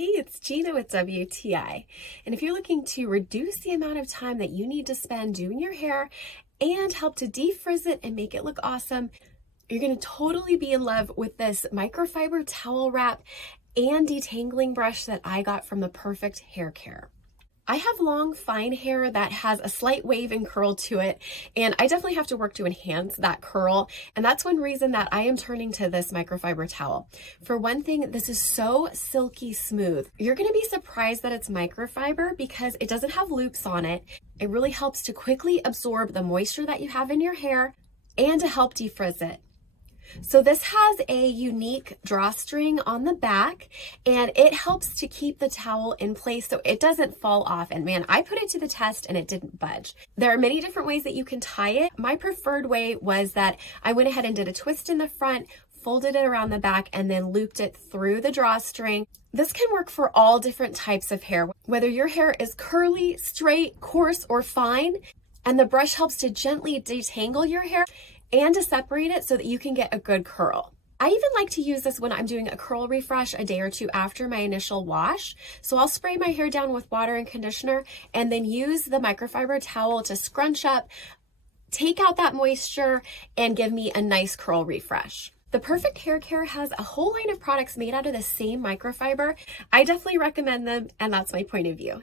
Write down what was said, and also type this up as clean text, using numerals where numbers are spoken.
Hey, it's Gina with WTI. And if you're looking to reduce the amount of time that you need to spend doing your hair and help to defrizz it and make it look awesome, you're going to totally be in love with this microfiber towel wrap and detangling brush that I got from the Perfect Hair Care. I have long, fine hair that has a slight wave and curl to it, and I definitely have to work to enhance that curl, and that's one reason that I am turning to this microfiber towel. For one thing, this is so silky smooth. You're going to be surprised that it's microfiber because it doesn't have loops on it. It really helps to quickly absorb the moisture that you have in your hair and to help defrizz it. So this has a unique drawstring on the back, and it helps to keep the towel in place so it doesn't fall off. And man, I put it to the test and it didn't budge. There are many different ways that you can tie it. My preferred way was that I went ahead and did a twist in the front, folded it around the back, and then looped it through the drawstring. This can work for all different types of hair, whether your hair is curly, straight, coarse, or fine, and the brush helps to gently detangle your hair and to separate it so that you can get a good curl. I even like to use this when I'm doing a curl refresh a day or two after my initial wash. So I'll spray my hair down with water and conditioner and then use the microfiber towel to scrunch up, take out that moisture, and give me a nice curl refresh. The Perfect Hair Care has a whole line of products made out of the same microfiber. I definitely recommend them, and that's my point of view.